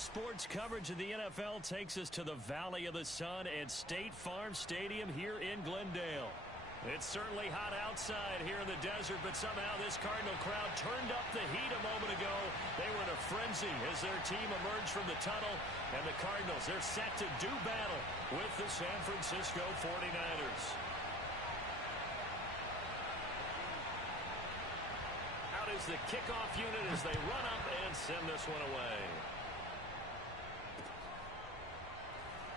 Today's sports coverage of the NFL takes us to the Valley of the Sun at State Farm Stadium here in Glendale. It's certainly hot outside here in the desert, but somehow this Cardinal crowd turned up the heat a moment ago. They were in a frenzy as their team emerged from the tunnel, and the Cardinals, they're set to do battle with the San Francisco 49ers. Out is the kickoff unit as they run up and send this one away.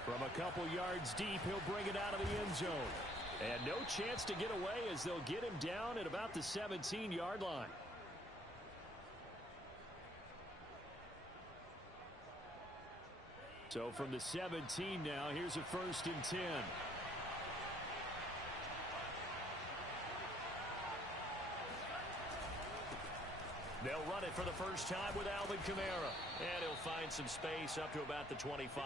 From a couple yards deep, he'll bring it out of the end zone. And no chance to get away as they'll get him down at about the 17-yard line. So from the 17 now, here's a 1st and 10. They'll run it for the first time with Alvin Kamara. And he'll find some space up to about the 25.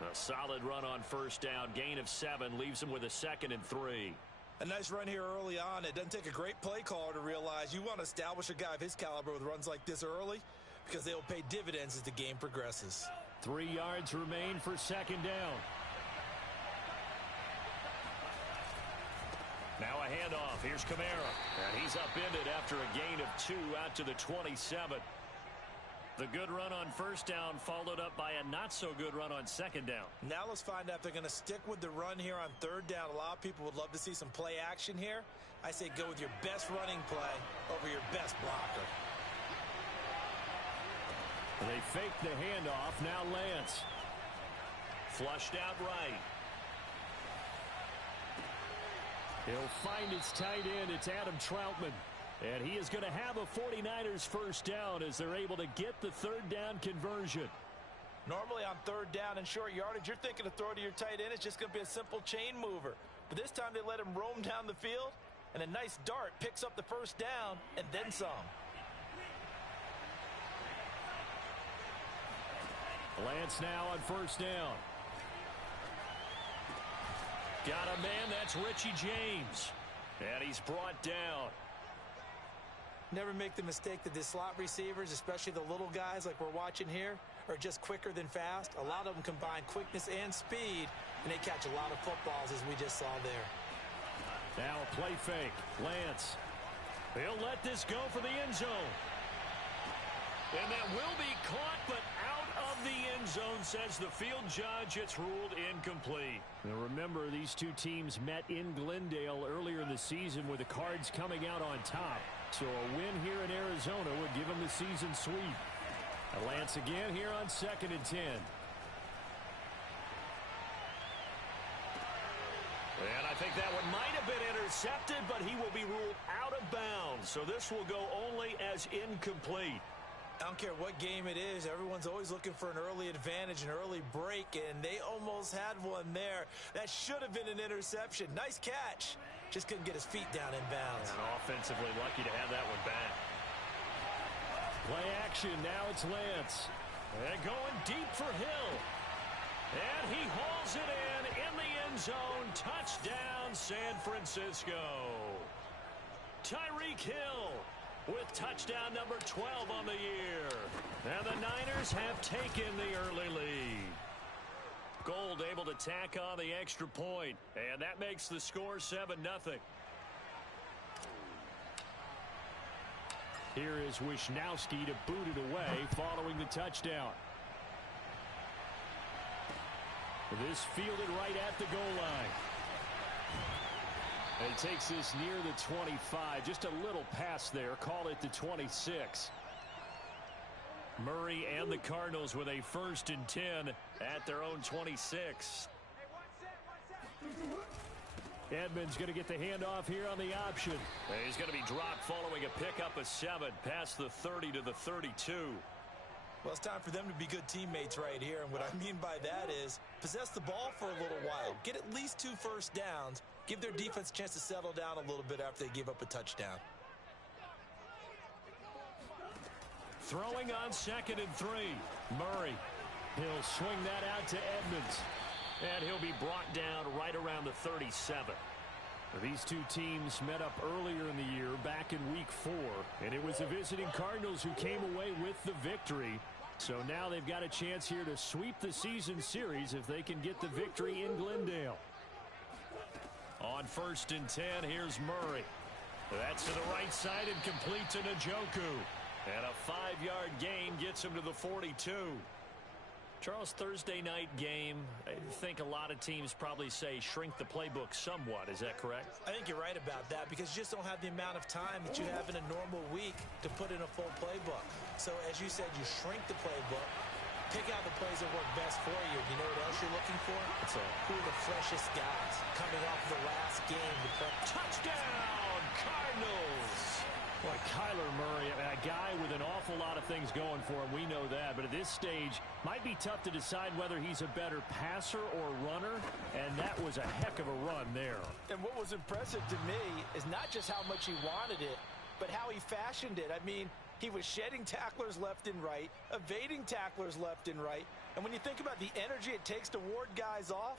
A solid run on first down. Gain of 7 leaves him with a 2nd and 3. A nice run here early on. It doesn't take a great play caller to realize you want to establish a guy of his caliber with runs like this early because they'll pay dividends as the game progresses. 3 yards remain for 2nd down. Now a handoff. Here's Kamara. And he's upended after a gain of 2 out to the 27. The good run on first down followed up by a not-so-good run on 2nd down. Now let's find out if they're going to stick with the run here on 3rd down. A lot of people would love to see some play action here. I say go with your best running play over your best blocker. They fake the handoff. Now Lance. Flushed out right. He'll find his tight end. It's Adam Troutman. And he is going to have a 49ers first down as they're able to get the 3rd down conversion. Normally on 3rd down and short yardage, you're thinking to throw to your tight end. It's just going to be a simple chain mover. But this time they let him roam down the field, and a nice dart picks up the first down and then some. Lance now on first down. Got a man, that's Richie James. And he's brought down. Never make the mistake that the slot receivers, especially the little guys like we're watching here, are just quicker than fast. A lot of them combine quickness and speed, and they catch a lot of footballs as we just saw there. Now a play fake. Lance. He'll let this go for the end zone. And that will be caught, but out of the end zone, says the field judge. It's ruled incomplete. Now remember, these two teams met in Glendale earlier in the season with the Cards coming out on top. So a win here in Arizona would give them the season sweep. Lance again here on 2nd and 10. And I think that one might have been intercepted, but he will be ruled out of bounds. So this will go only as incomplete. I don't care what game it is. Everyone's always looking for an early advantage, an early break, and they almost had one there. That should have been an interception. Nice catch. Just couldn't get his feet down in bounds. And offensively lucky to have that one back. Play action. Now it's Lance. And going deep for Hill. And he hauls it in the end zone. Touchdown, San Francisco. Tyreek Hill with touchdown number 12 on the year. And the Niners have taken the early lead. Gold able to tack on the extra point, and that makes the score 7-0. Here is Wisnowski to boot it away following the touchdown. This fielded right at the goal line. And he takes this near the 25. Just a little pass there. Call it the 26. Murray and the Cardinals with a 1st and 10 at their own 26. Edmonds going to get the handoff here on the option. And he's going to be dropped following a pickup of 7 past the 30 to the 32. Well, it's time for them to be good teammates right here. And what I mean by that is possess the ball for a little while. Get at least 2 first downs. Give their defense a chance to settle down a little bit after they give up a touchdown. Throwing on 2nd and 3. Murray. He'll swing that out to Edmonds. And he'll be brought down right around the 37. These two teams met up earlier in the year back in week 4. And it was the visiting Cardinals who came away with the victory. So now they've got a chance here to sweep the season series if they can get the victory in Glendale. On 1st and 10, here's Murray. That's to the right side and complete to Njoku. And a 5-yard gain gets him to the 42. Charles, Thursday night game, I think a lot of teams probably say shrink the playbook somewhat. Is that correct? I think you're right about that because you just don't have the amount of time that you have in a normal week to put in a full playbook. So as you said, you shrink the playbook, pick out the plays that work best for you. You know what else you're looking for? Who are the freshest guys coming off the last game to play? Touchdown, Cardinals! Boy, Kyler Murray, a guy with an awful lot of things going for him. We know that. But at this stage, might be tough to decide whether he's a better passer or runner. And that was a heck of a run there. And what was impressive to me is not just how much he wanted it, but how he fashioned it. I mean, he was shedding tacklers left and right, evading tacklers left and right. And when you think about the energy it takes to ward guys off,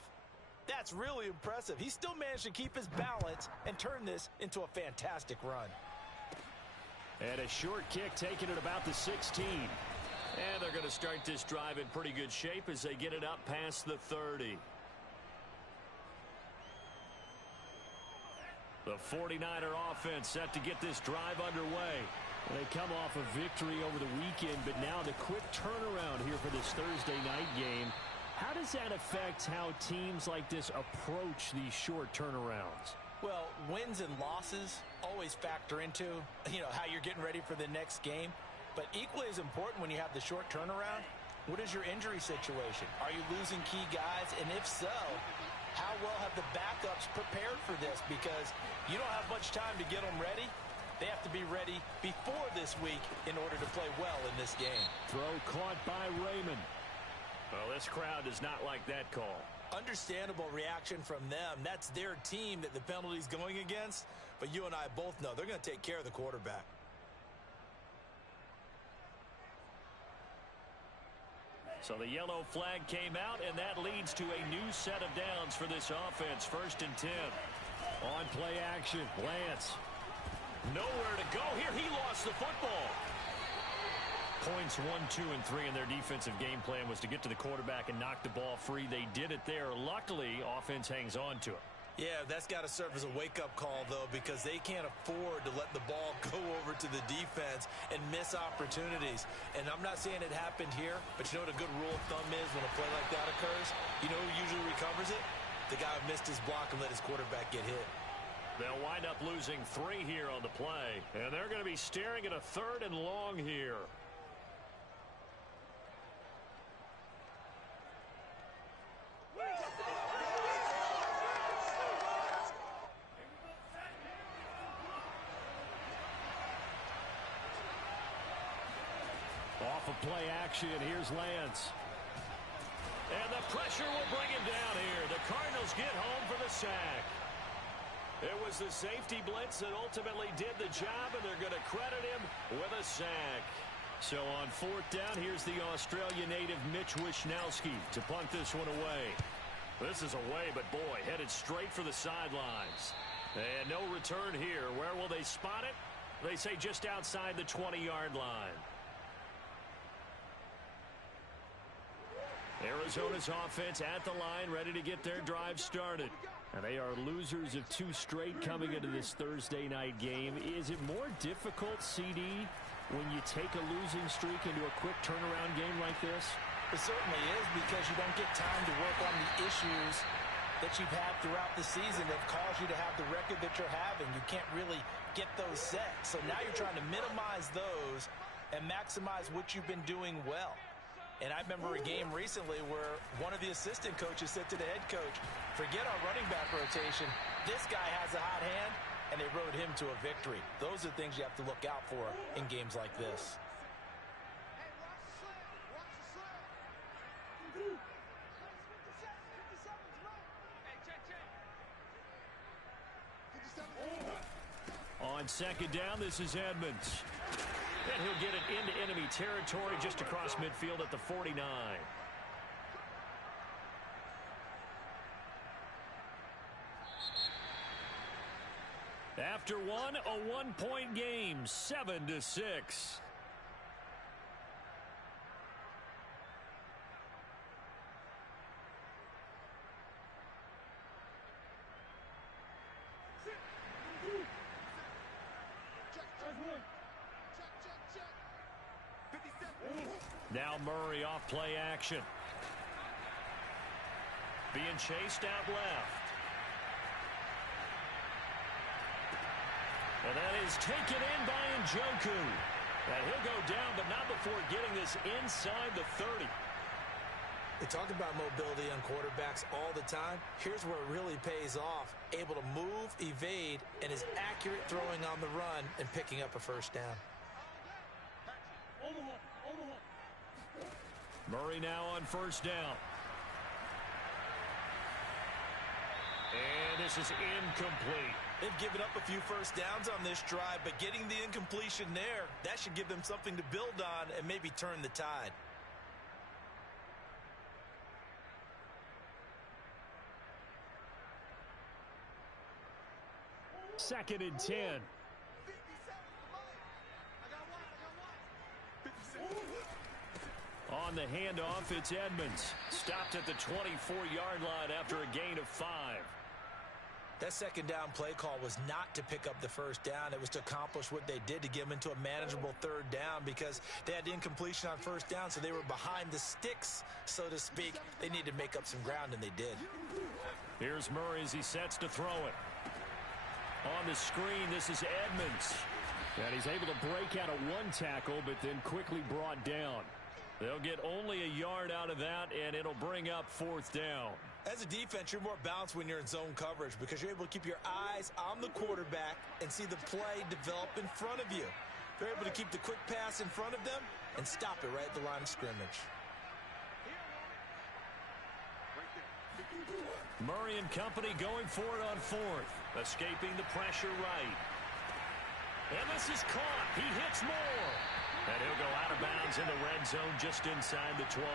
that's really impressive. He still managed to keep his balance and turn this into a fantastic run. And a short kick taken at about the 16. And they're going to start this drive in pretty good shape as they get it up past the 30. The 49er offense set to get this drive underway. They come off a victory over the weekend, but now the quick turnaround here for this Thursday night game. How does that affect how teams like this approach these short turnarounds? Well, wins and losses always factor into, how you're getting ready for the next game. But equally as important when you have the short turnaround, what is your injury situation? Are you losing key guys? And if so, how well have the backups prepared for this? Because you don't have much time to get them ready. They have to be ready before this week in order to play well in this game. Throw caught by Raymond. Well, this crowd does not like that call. Understandable reaction from them. That's their team that the penalty's going against. But you and I both know they're going to take care of the quarterback. So the yellow flag came out, and that leads to a new set of downs for this offense. 1st and 10. On play action, Lance. Nowhere to go here. He lost the football. Points 1, 2, and 3 in their defensive game plan was to get to the quarterback and knock the ball free. They did it there. Luckily, offense hangs on to it. Yeah, that's got to serve as a wake-up call, though, because they can't afford to let the ball go over to the defense and miss opportunities. And I'm not saying it happened here, but you know what a good rule of thumb is when a play like that occurs? You know who usually recovers it? The guy who missed his block and let his quarterback get hit. They'll wind up losing 3 here on the play, and they're going to be staring at a 3rd and long here. Off of play action, here's Lance. And the pressure will bring him down here. The Cardinals get home for the sack. It was the safety blitz that ultimately did the job, and they're going to credit him with a sack. So on 4th down, here's the Australia native Mitch Wishnowski to punt this one away. This is away, but boy, headed straight for the sidelines. And no return here. Where will they spot it? They say just outside the 20-yard line. Arizona's offense at the line, ready to get their drive started. And they are losers of 2 straight coming into this Thursday night game. Is it more difficult, CD, when you take a losing streak into a quick turnaround game like this? It certainly is, because you don't get time to work on the issues that you've had throughout the season that cause you to have the record that you're having. You can't really get those set. So now you're trying to minimize those and maximize what you've been doing well. And I remember a game recently where one of the assistant coaches said to the head coach, forget our running back rotation. This guy has a hot hand, and they rode him to a victory. Those are things you have to look out for in games like this. On 2nd down, this is Edmonds. And he'll get it into enemy territory just across midfield at the 49. After one, a one-point game, 7-6. Now Murray off play action. Being chased out left. And that is taken in by Njoku. And he'll go down, but not before getting this inside the 30. They talk about mobility on quarterbacks all the time. Here's where it really pays off. Able to move, evade, and is accurate throwing on the run and picking up a first down. Murray now on first down. And this is incomplete. They've given up a few first downs on this drive, but getting the incompletion there, that should give them something to build on and maybe turn the tide. Second and 10. On the handoff, it's Edmonds. Stopped at the 24-yard line after a gain of 5. That second down play call was not to pick up the first down. It was to accomplish what they did, to get them into a manageable third down, because they had incompletion on first down, so they were behind the sticks, so to speak. They needed to make up some ground, and they did. Here's Murray as he sets to throw it. On the screen, this is Edmonds. And he's able to break out of one tackle, but then quickly brought down. They'll get only a yard out of that, and it'll bring up fourth down. As a defense, you're more balanced when you're in zone coverage because you're able to keep your eyes on the quarterback and see the play develop in front of you. They're able to keep the quick pass in front of them and stop it right at the line of scrimmage. Murray and company going for it on fourth. Escaping the pressure right. And this is caught. He hits more. And he'll go out of bounds in the red zone just inside the 20.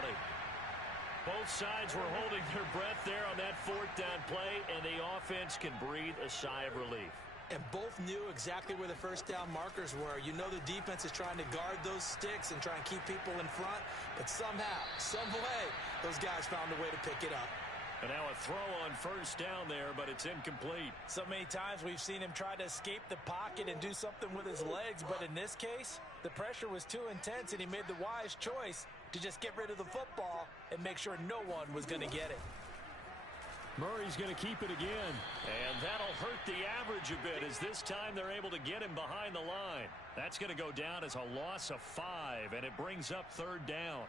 Both sides were holding their breath there on that fourth down play, and the offense can breathe a sigh of relief. And both knew exactly where the first down markers were. You know the defense is trying to guard those sticks and try and keep people in front, but somehow, some way, those guys found a way to pick it up. And now a throw on first down there, but it's incomplete. So many times we've seen him try to escape the pocket and do something with his legs, but in this case, the pressure was too intense, and he made the wise choice to just get rid of the football and make sure no one was going to get it. Murray's going to keep it again, and that'll hurt the average a bit as this time they're able to get him behind the line. That's going to go down as a loss of 5, and it brings up third down.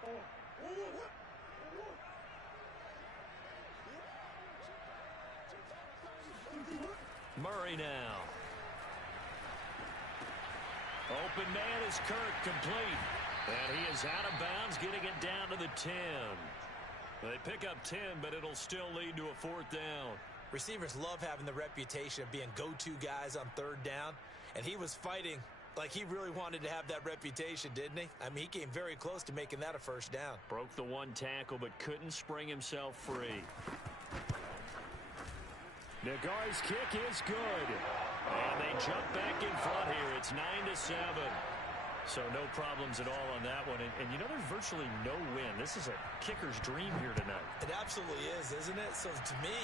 Murray now. Open man is Kirk, complete. And he is out of bounds, getting it down to the 10. They pick up 10, but it'll still lead to a fourth down. Receivers love having the reputation of being go-to guys on third down, and he was fighting like he really wanted to have that reputation, didn't he? I mean, he came very close to making that a first down. Broke the one tackle, but couldn't spring himself free. Nagar's kick is good. And they jump back in front here. It's 9-7. So no problems at all on that one. And you know, there's virtually no win. This is a kicker's dream here tonight. It absolutely is, isn't it? So to me,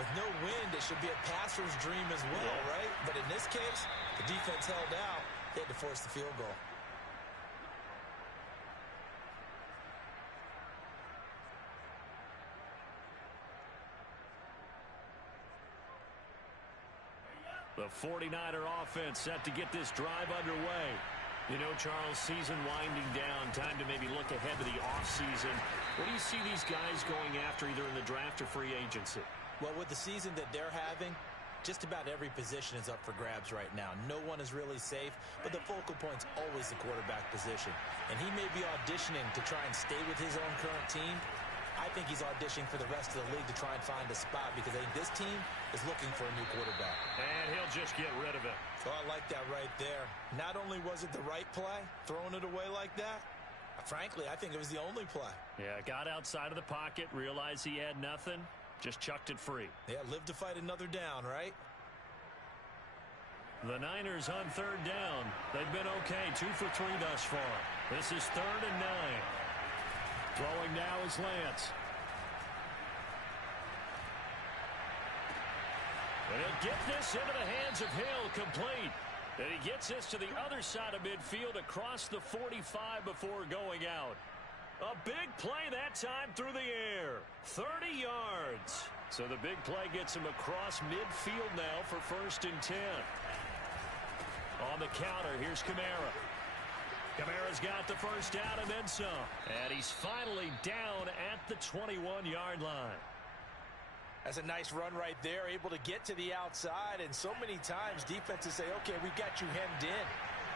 with no wind, it should be a passer's dream as well, right? But in this case, the defense held out. They had to force the field goal. The 49er offense set to get this drive underway. You know, Charles, season winding down, time to maybe look ahead to the offseason. What do you see these guys going after either in the draft or free agency? Well, with the season that they're having, just about every position is up for grabs right now. No one is really safe, but the focal point's always the quarterback position. And he may be auditioning to try and stay with his own current team. I think he's auditioning for the rest of the league to try and find a spot because I think this team is looking for a new quarterback. And he'll just get rid of it. Oh, I like that right there. Not only was it the right play, throwing it away like that, frankly, I think it was the only play. Yeah, got outside of the pocket, realized he had nothing, just chucked it free. Yeah, live to fight another down, right? The Niners on third down. They've been okay, 2 for 3 thus far. This is 3rd and 9. Throwing now is Lance. And he'll get this into the hands of Hill, complete. And he gets this to the other side of midfield across the 45 before going out. A big play that time through the air. 30 yards. So the big play gets him across midfield now for 1st and 10. On the counter, here's Kamara. Kamara's got the first down and then some. And he's finally down at the 21-yard line. That's a nice run right there, able to get to the outside. And so many times defenses say, okay, we've got you hemmed in.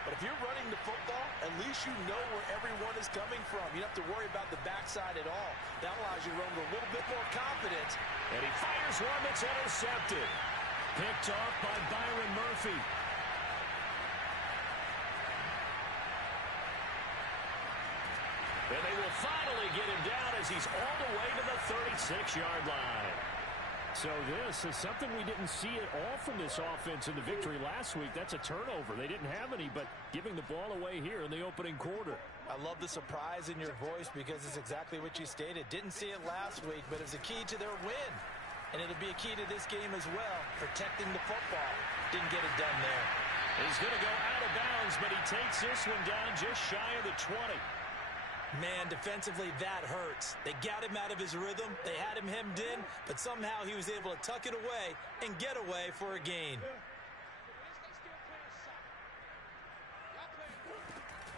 But if you're running the football, at least you know where everyone is coming from. You don't have to worry about the backside at all. That allows you to run with a little bit more confidence. And he fires one that's intercepted. Picked off by Byron Murphy. And they will finally get him down as he's all the way to the 36-yard line. So this is something we didn't see at all from this offense in the victory last week. That's a turnover. They didn't have any, but giving the ball away here in the opening quarter. I love the surprise in your voice because it's exactly what you stated. Didn't see it last week, but it was a key to their win. And it'll be a key to this game as well, protecting the football. Didn't get it done there. He's going to go out of bounds, but he takes this one down just shy of the 20. Man, defensively, that hurts. They got him out of his rhythm. They had him hemmed in, but somehow he was able to tuck it away and get away for a gain.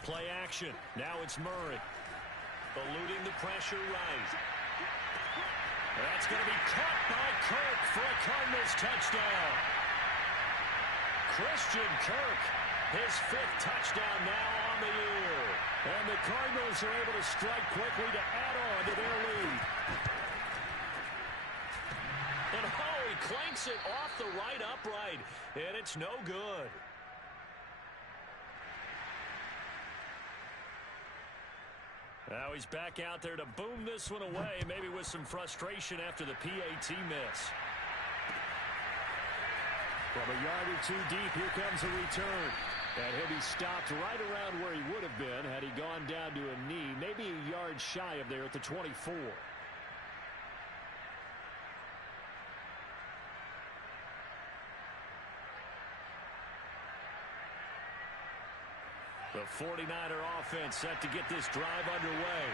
Play action. Now it's Murray. Eluding the pressure right. That's going to be caught by Kirk for a Cardinals touchdown. Christian Kirk, his 5th touchdown now on the year. And the Cardinals are able to strike quickly to add on to their lead. And oh, he clanks it off the right upright, and it's no good. Now he's back out there to boom this one away, maybe with some frustration after the PAT miss. From a yard or two deep, here comes a return. And he'll be stopped right around where he would have been had he gone down to a knee, maybe a yard shy of there at the 24. The 49er offense set to get this drive underway.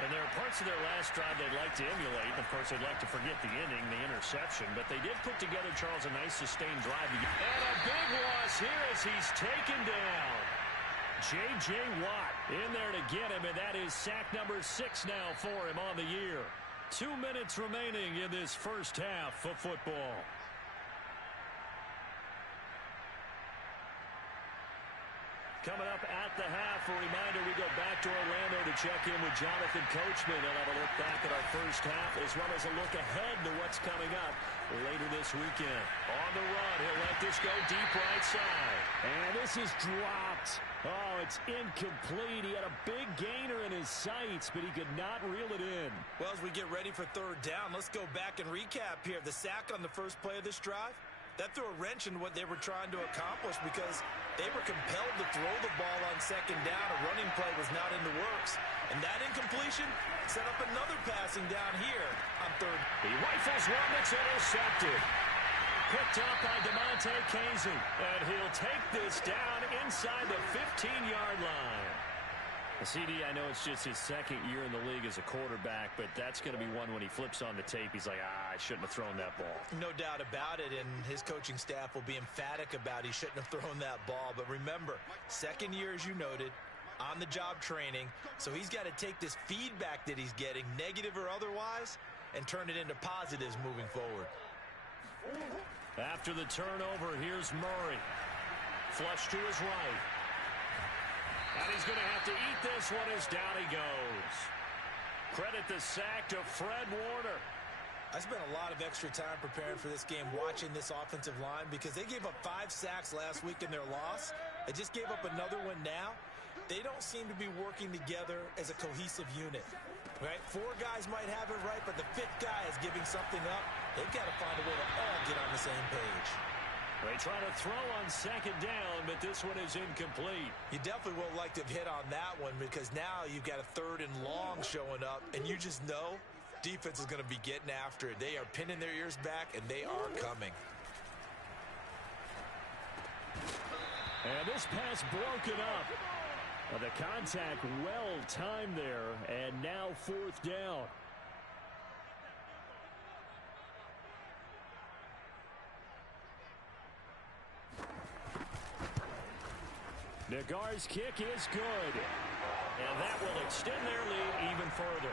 And there are parts of their last drive they'd like to emulate. Of course, they'd like to forget the inning, the interception. But they did put together, Charles, a nice sustained drive. And a big loss here as he's taken down. J.J. Watt in there to get him, and that is sack number 6 now for him on the year. 2 minutes remaining in this first half of football. Coming up at the half, a reminder, we go back to Orlando to check in with Jonathan Coachman and have a look back at our first half as well as a look ahead to what's coming up later this weekend. On the run, he'll let this go deep right side. And this is dropped. Oh, it's incomplete. He had a big gainer in his sights, but he could not reel it in. Well, as we get ready for 3rd down, let's go back and recap here. The sack on the first play of this drive, that threw a wrench in what they were trying to accomplish because they were compelled to throw the ball on 2nd down. A running play was not in the works. And that incompletion set up another passing down here on 3rd. He rifles one that's intercepted. Picked up by DeMonte Casey. And he'll take this down inside the 15-yard line. CD, I know it's just his 2nd year in the league as a quarterback, but that's going to be one when he flips on the tape. He's like, I shouldn't have thrown that ball. No doubt about it, and his coaching staff will be emphatic about he shouldn't have thrown that ball. But remember, 2nd year, as you noted, on-the-job training, so he's got to take this feedback that he's getting, negative or otherwise, and turn it into positives moving forward. After the turnover, here's Murray. Flush to his right. And he's going to have to eat this one as down he goes. Credit the sack to Fred Warner. I spent a lot of extra time preparing for this game, watching this offensive line, because they gave up 5 sacks last week in their loss. They just gave up another one now. They don't seem to be working together as a cohesive unit. Right? 4 guys might have it right, but the 5th guy is giving something up. They've got to find a way to all get on the same page. They try to throw on 2nd down, but this one is incomplete. You definitely will like to have hit on that one because now you've got a 3rd and long showing up, and you just know defense is going to be getting after it. They are pinning their ears back, and they are coming. And this pass broken up. The contact well timed there, and now fourth down. Nagar's kick is good. And that will extend their lead even further.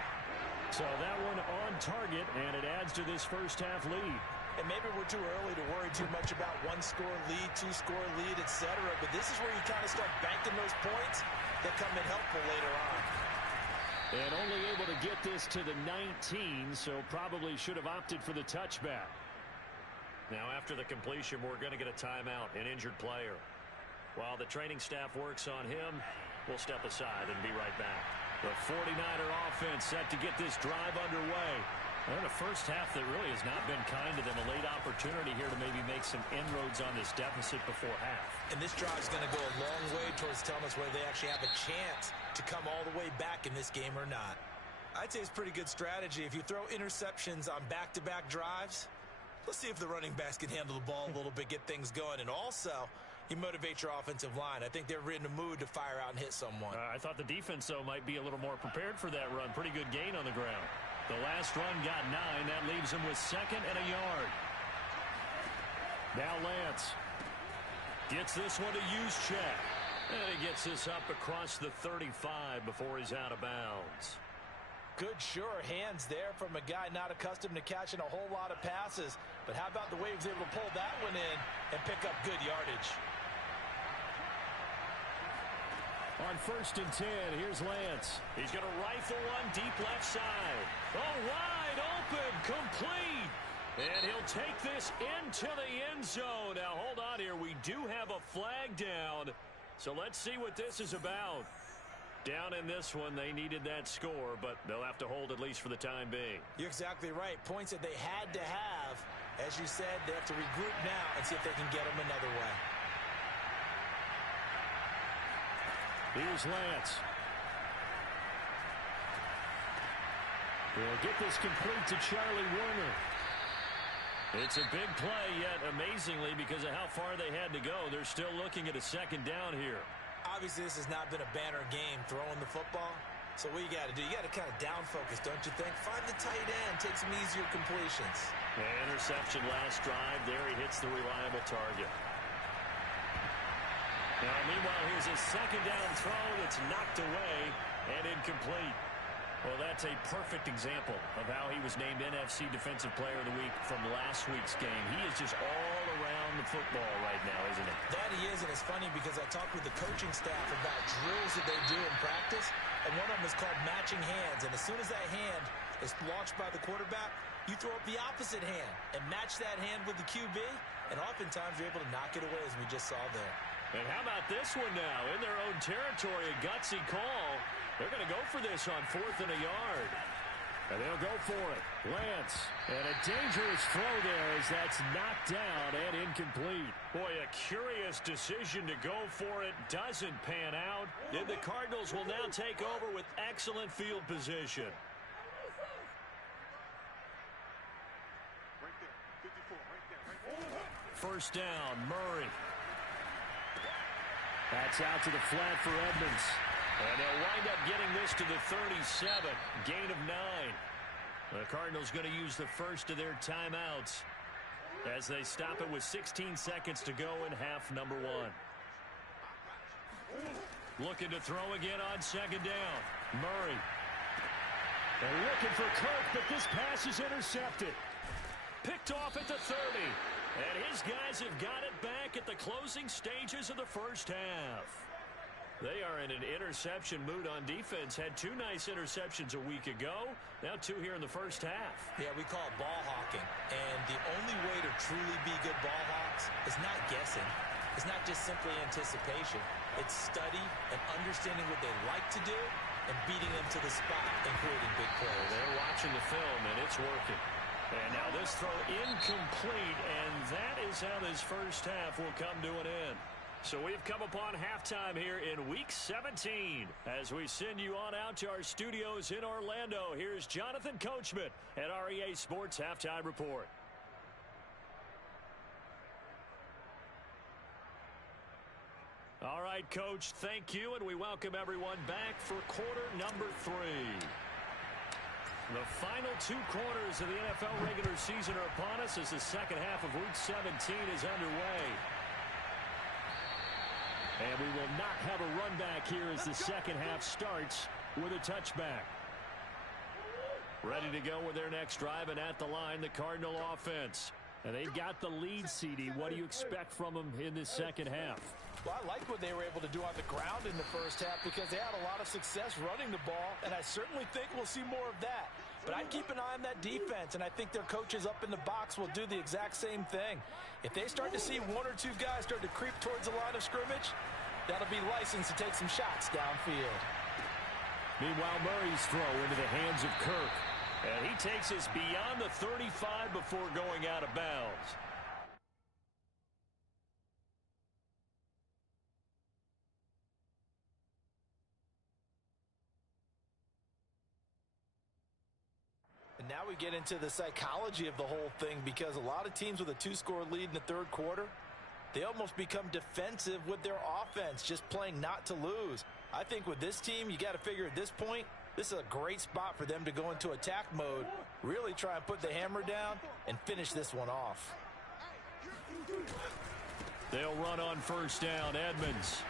So that one on target, and it adds to this first half lead. And maybe we're too early to worry too much about one-score lead, two-score lead, etc. But this is where you kind of start banking those points that come in helpful later on. And only able to get this to the 19, so probably should have opted for the touchback. Now after the completion, we're going to get a timeout, an injured player. While the training staff works on him, we'll step aside and be right back. The 49er offense set to get this drive underway. And a first half that really has not been kind to them. A late opportunity here to maybe make some inroads on this deficit before half. And this drive is going to go a long way towards telling us whether they actually have a chance to come all the way back in this game or not. I'd say it's pretty good strategy. If you throw interceptions on back-to-back drives, let's see if the running backs can handle the ball a little bit, get things going. And also, you motivate your offensive line. I think they're in the mood to fire out and hit someone. I thought the defense, though, might be a little more prepared for that run. Pretty good gain on the ground. The last run got 9. That leaves him with 2nd and a yard. Now Lance gets this one to Juszczyk. And he gets this up across the 35 before he's out of bounds. Good, sure hands there from a guy not accustomed to catching a whole lot of passes. But how about the way he was able to pull that one in and pick up good yardage? On 1st and 10, here's Lance. He's going to rifle one deep left side. Oh, wide open, complete. And he'll take this into the end zone. Now, hold on here. We do have a flag down. So let's see what this is about. Down in this one, they needed that score, but they'll have to hold at least for the time being. You're exactly right. Points that they had to have. As you said, they have to regroup now and see if they can get them another way. Here's Lance. We'll get this complete to Charlie Warner. It's a big play, yet amazingly, because of how far they had to go, they're still looking at a 2nd down here. Obviously, this has not been a banner game throwing the football. So what you got to do, you got to kind of down focus, don't you think? Find the tight end, take some easier completions. Interception last drive. There he hits the reliable target. Now, meanwhile, here's his 2nd down throw that's knocked away and incomplete. Well, that's a perfect example of how he was named NFC Defensive Player of the Week from last week's game. He is just all around the football right now, isn't he? That he is, and it's funny because I talked with the coaching staff about drills that they do in practice, and one of them is called matching hands. And as soon as that hand is launched by the quarterback, you throw up the opposite hand and match that hand with the QB, and oftentimes you're able to knock it away, as we just saw there. And how about this one now? In their own territory, a gutsy call. They're going to go for this on 4th and a yard. And they'll go for it. Lance. And a dangerous throw there as that's knocked down and incomplete. Boy, a curious decision to go for it. Doesn't pan out. And the Cardinals will now take over with excellent field position. First down, Murray. That's out to the flat for Edmonds. And they'll wind up getting this to the 37. Gain of 9. The Cardinals going to use the first of their timeouts as they stop it with 16 seconds to go in half number 1. Looking to throw again on 2nd down. Murray. They're looking for Kirk, but this pass is intercepted. Picked off at the 30. And his guys have got it back at the closing stages of the first half. They are in an interception mood on defense. Had 2 nice interceptions a week ago. Now 2 here in the first half. Yeah, we call it ball hawking. And the only way to truly be good ball hawks is not guessing. It's not just simply anticipation. It's study and understanding what they like to do and beating them to the spot and creating big plays. They're watching the film, and it's working. And now this throw incomplete, and that is how this first half will come to an end. So we've come upon halftime here in Week 17. As we send you on out to our studios in Orlando, here's Jonathan Coachman at REA Sports Halftime Report. All right. right, Coach. Thank you, and we welcome everyone back for quarter number 3. The final 2 quarters of the NFL regular season are upon us as the second half of Week 17 is underway. And we will not have a run back here as the second half starts with a touchback. Ready to go with their next drive, and at the line, the Cardinal offense. And they've got the lead, CD. What do you expect from them in this second half? Well, I like what they were able to do on the ground in the first half because they had a lot of success running the ball, and I certainly think we'll see more of that. But I'd keep an eye on that defense, and I think their coaches up in the box will do the exact same thing. If they start to see 1 or 2 guys start to creep towards the line of scrimmage, that'll be licensed to take some shots downfield. Meanwhile, Murray's throw into the hands of Kirk. And he takes us beyond the 35 before going out of bounds. And now we get into the psychology of the whole thing because a lot of teams with a 2-score lead in the third quarter, they almost become defensive with their offense, just playing not to lose. I think with this team, you got to figure at this point, this is a great spot for them to go into attack mode, really try and put the hammer down and finish this one off. They'll run on first down, Edmonds.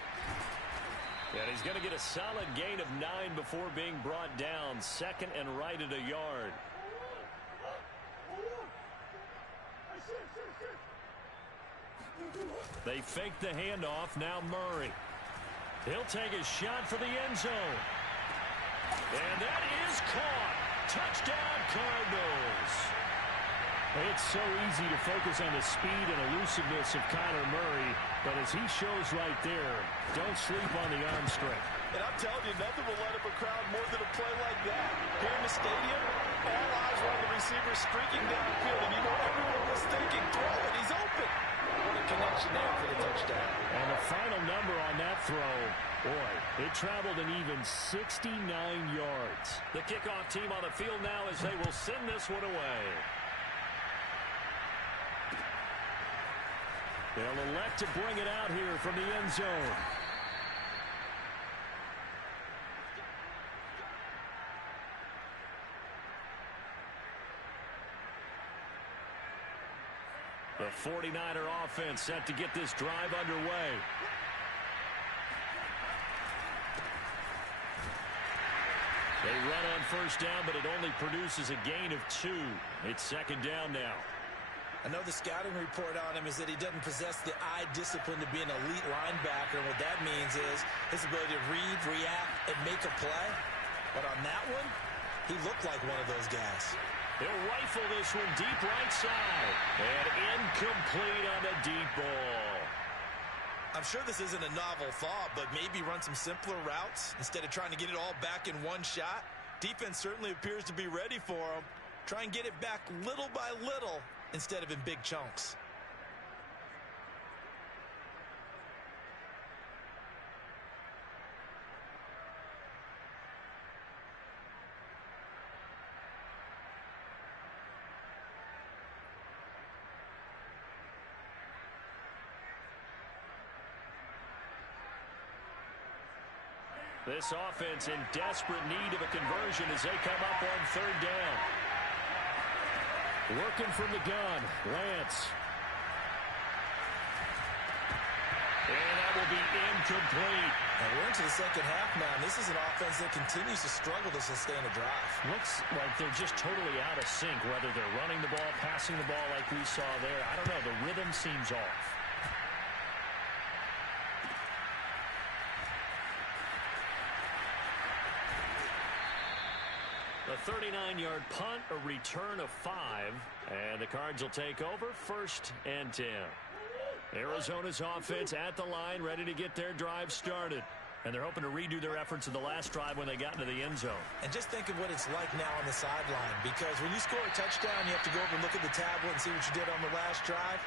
And he's going to get a solid gain of 9 before being brought down, second and right at a yard. They fake the handoff, now Murray. He'll take a shot for the end zone. And that is caught. Touchdown, Cardinals. It's so easy to focus on the speed and elusiveness of Kyler Murray, but as he shows right there, don't sleep on the arm strength. And I'm telling you, nothing will light up a crowd more than a play like that. Here in the stadium, all eyes were on the receiver streaking downfield, and you know everyone was thinking, throw it, he's open. What a connection there for the touchdown. And the final number on that throw, boy, it traveled an even 69 yards. The kickoff team on the field now as they will send this one away. They'll elect to bring it out here from the end zone. The 49er offense set to get this drive underway. They run on first down, but it only produces a gain of 2. It's second down now. I know the scouting report on him is that he doesn't possess the eye discipline to be an elite linebacker. And what that means is his ability to read, react, and make a play. But on that one, he looked like one of those guys. He'll rifle this one deep right side. And incomplete on the deep ball. I'm sure this isn't a novel thought, but maybe run some simpler routes instead of trying to get it all back in one shot. Defense certainly appears to be ready for him. Try and get it back little by little instead of in big chunks. This offense in desperate need of a conversion as they come up on third down. Working from the gun, Lance. And that will be incomplete. And we're into the second half now, and this is an offense that continues to struggle to sustain a drive. Looks like they're just totally out of sync, whether they're running the ball, passing the ball like we saw there. I don't know, the rhythm seems off. The 39-yard punt, a return of 5, and the Cards will take over first and 10. Arizona's offense at the line, ready to get their drive started. And they're hoping to redo their efforts in the last drive when they got into the end zone. And just think of what it's like now on the sideline, because when you score a touchdown, you have to go over and look at the tablet and see what you did on the last drive.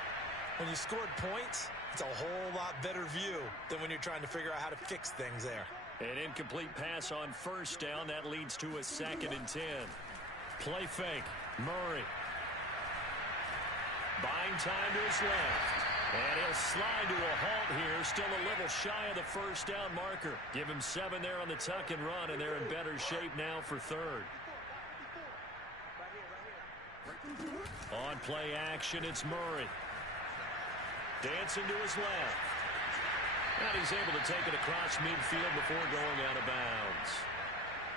When you scored points, it's a whole lot better view than when you're trying to figure out how to fix things there. An incomplete pass on first down. That leads to a second and 10. Play fake. Murray. Buying time to his left. And he'll slide to a halt here, still a little shy of the first down marker. Give him 7 there on the tuck and run, and they're in better shape now for third. On play action, it's Murray. Dancing to his left. And he's able to take it across midfield before going out of bounds.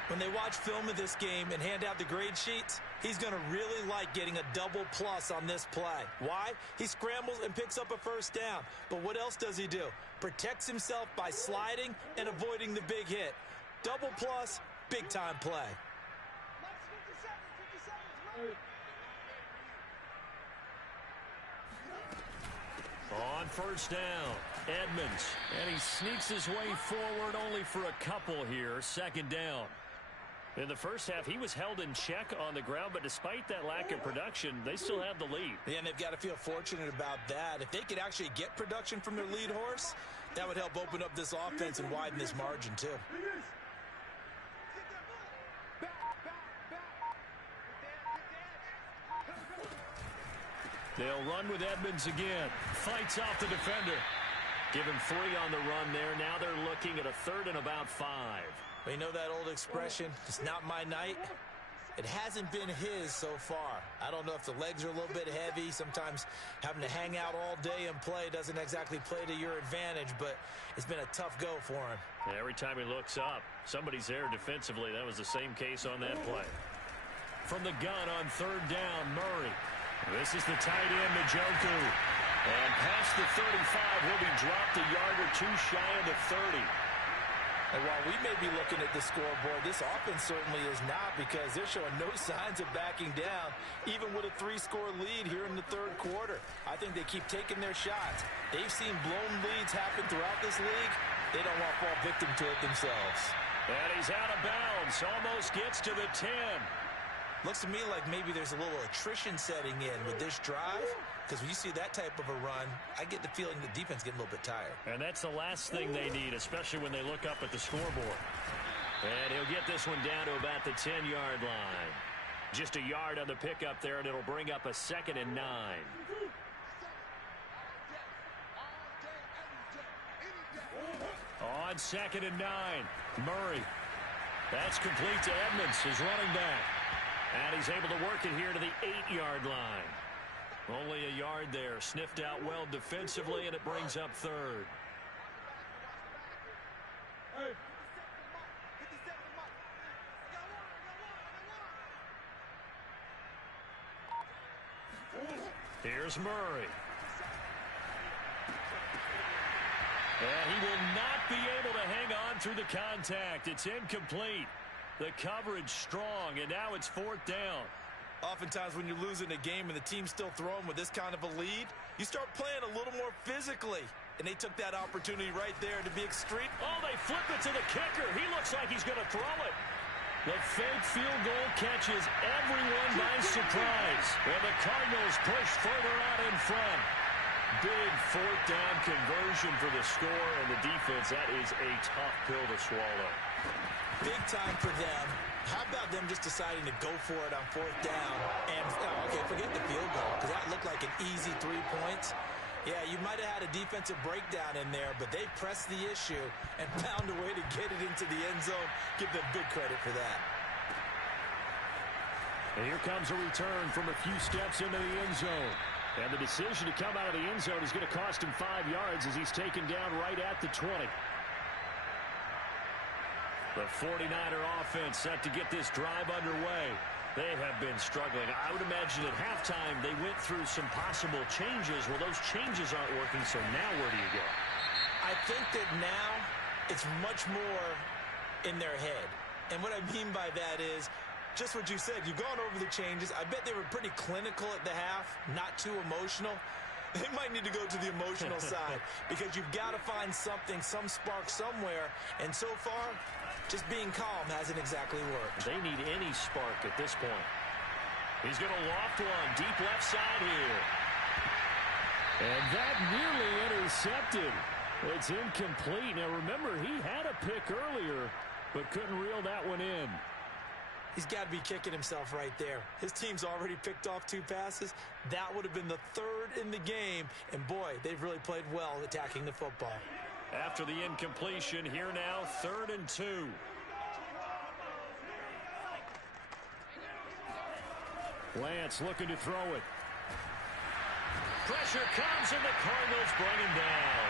When they watch film of this game and hand out the grade sheets, he's going to really like getting a double plus on this play. Why? He scrambles and picks up a first down. But what else does he do? Protects himself by sliding and avoiding the big hit. Double plus, big time play. On first down, Edmonds. And he sneaks his way forward only for a couple here. Second down. In the first half, he was held in check on the ground, but despite that lack of production, they still have the lead. Yeah, and they've got to feel fortunate about that. If they could actually get production from their lead horse, that would help open up this offense and widen this margin, too. They'll run with Edmonds again. Fights off the defender. Give him 3 on the run there. Now they're looking at a third and about 5. Well, you know that old expression, it's not my night? It hasn't been his so far. I don't know if the legs are a little bit heavy. Sometimes having to hang out all day and play doesn't exactly play to your advantage, but it's been a tough go for him. Yeah, every time he looks up, somebody's there defensively. That was the same case on that play. From the gun on third down, Murray. This is the tight end, Njoku. And past the 35, will be dropped a yard or 2 shy of the 30. And while we may be looking at the scoreboard, this offense certainly is not, because they're showing no signs of backing down, even with a 3-score lead here in the third quarter. I think they keep taking their shots. They've seen blown leads happen throughout this league. They don't want to fall victim to it themselves. And he's out of bounds. Almost gets to the 10. Looks to me like maybe there's a little attrition setting in with this drive, because when you see that type of a run, I get the feeling the defense getting a little bit tired. And that's the last thing they need, especially when they look up at the scoreboard. And he'll get this one down to about the 10-yard line. Just a yard on the pickup there, and it'll bring up a 2nd and 9. On 2nd and 9, Murray. That's complete to Edmonds, his running back. And he's able to work it here to the 8-yard line. Only a yard there. Sniffed out well defensively, and it brings up third. Here's Murray. And he will not be able to hang on through the contact. It's incomplete. The coverage strong, and now it's 4th down. Oftentimes when you're losing a game and the team's still throwing with this kind of a lead, you start playing a little more physically. And they took that opportunity right there to be extreme. Oh, they flip it to the kicker. He looks like he's going to throw it. The fake field goal catches everyone by surprise. And the Cardinals push further out in front. Big 4th down conversion for the score, and the defense, that is a tough pill to swallow. Big time for them. How about them just deciding to go for it on 4th down? And, okay, forget the field goal, because that looked like an easy 3 points. Yeah, you might have had a defensive breakdown in there, but they pressed the issue and found a way to get it into the end zone. Give them big credit for that. And here comes a return from a few steps into the end zone. And the decision to come out of the end zone is going to cost him 5 yards as he's taken down right at the 20. The 49er offense set to get this drive underway. They have been struggling. I would imagine at halftime they went through some possible changes. Well, those changes aren't working, so now where do you go? I think that now it's much more in their head. And what I mean by that is just what you said. You've gone over the changes. I bet they were pretty clinical at the half, not too emotional. They might need to go to the emotional side, because you've got to find something, some spark somewhere. And so far, just being calm hasn't exactly worked. They need any spark at this point. He's going to loft one deep left side here. And that nearly intercepted. It's incomplete. Now remember, he had a pick earlier, but couldn't reel that one in. He's got to be kicking himself right there. His team's already picked off 2 passes. That would have been the 3rd in the game. And, boy, they've really played well attacking the football. After the incompletion, here now, 3rd and 2. Lance looking to throw it. Pressure comes, and the Cardinals bring him down.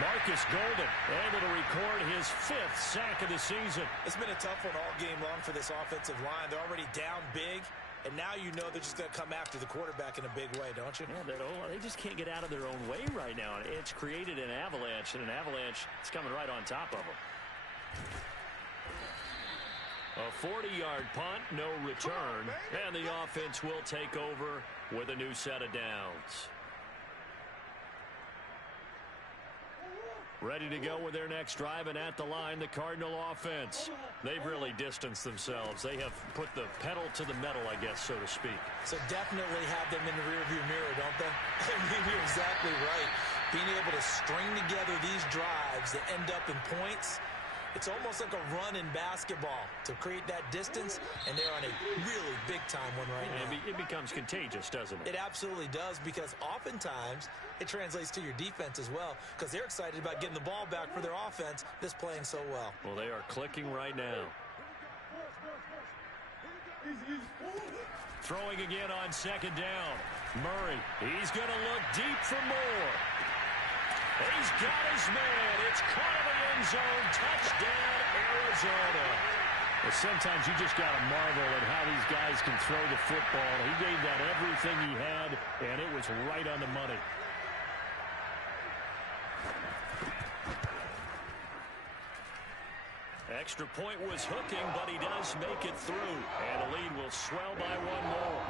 Marcus Golden able to record his 5th sack of the season. It's been a tough one all game long for this offensive line. They're already down big, and now you know they're just going to come after the quarterback in a big way, don't you? Yeah, they just can't get out of their own way right now. It's created an avalanche, and an avalanche is coming right on top of them. A 40-yard punt, no return, and the offense will take over with a new set of downs. Ready to go with their next drive, and at the line, the Cardinal offense. They've really distanced themselves. They have put the pedal to the metal, I guess, so to speak. So definitely have them in the rearview mirror, don't they? I mean, you're exactly right. Being able to string together these drives that end up in points, it's almost like a run in basketball to create that distance, and they're on a really big-time one right now. It becomes contagious, doesn't it? It absolutely does, because oftentimes it translates to your defense as well, because they're excited about getting the ball back for their offense that's playing so well. Well, they are clicking right now. Throwing again on 2nd down. Murray, he's going to look deep for more. He's got his man. It's caught in the end zone. Touchdown, Arizona. Well, sometimes you just got to marvel at how these guys can throw the football. He gave that everything he had, and it was right on the money. Extra point was hooking, but he does make it through. And the lead will swell by 1 more.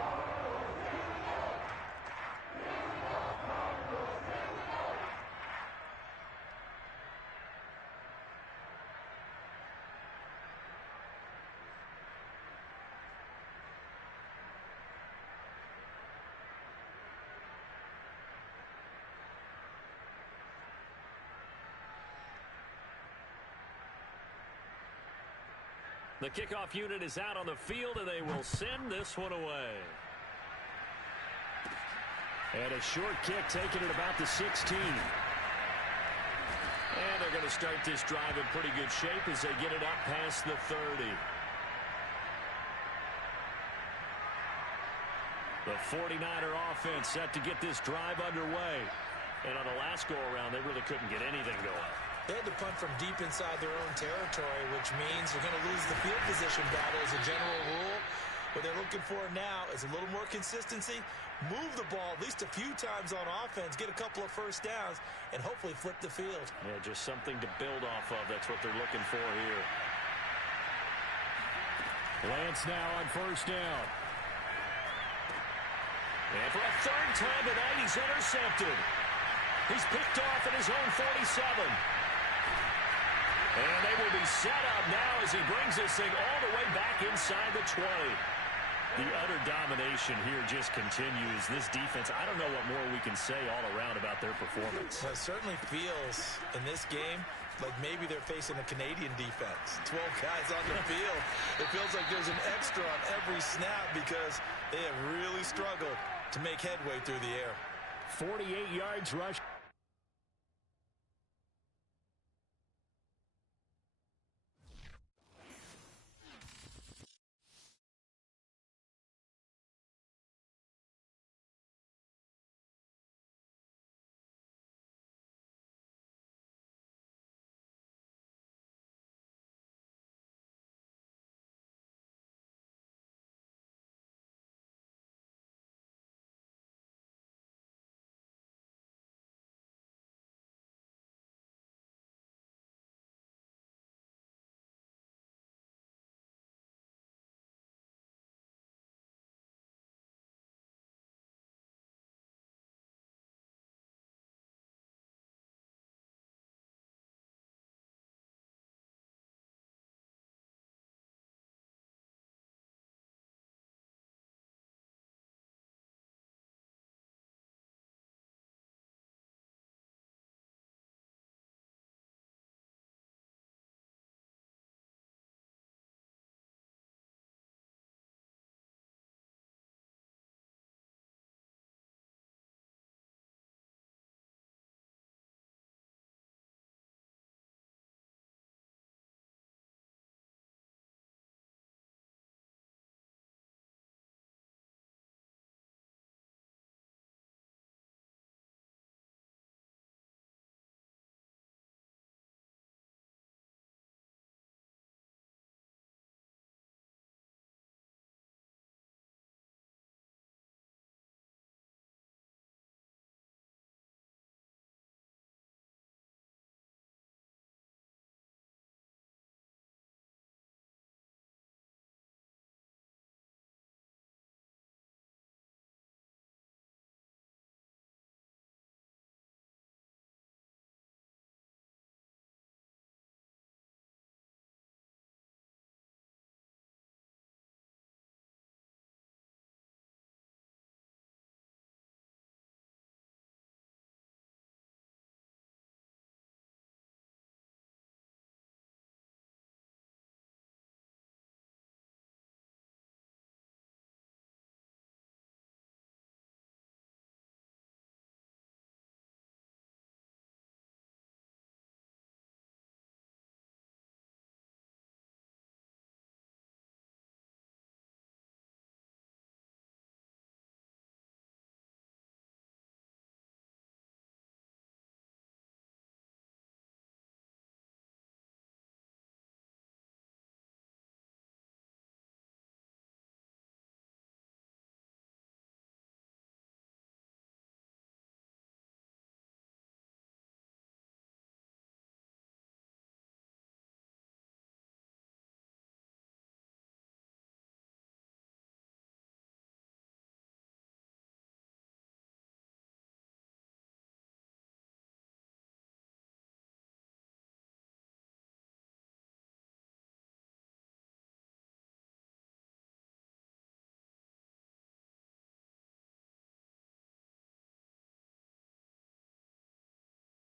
The kickoff unit is out on the field, and they will send this one away. And a short kick taken at about the 16. And they're going to start this drive in pretty good shape as they get it up past the 30. The 49er offense set to get this drive underway. And on the last go-around, they really couldn't get anything going. They had to punt from deep inside their own territory, which means they're going to lose the field position battle as a general rule. What they're looking for now is a little more consistency, move the ball at least a few times on offense, get a couple of first downs, and hopefully flip the field. Yeah, just something to build off of. That's what they're looking for here. Lance now on 1st down. And for a 3rd time tonight, he's intercepted. He's picked off at his own 47. And they will be set up now as he brings this thing all the way back inside the 20. The utter domination here just continues. This defense, I don't know what more we can say all around about their performance. Well, it certainly feels in this game like maybe they're facing a Canadian defense. 12 guys on the field. It feels like there's an extra on every snap because they have really struggled to make headway through the air. 48 yards rush.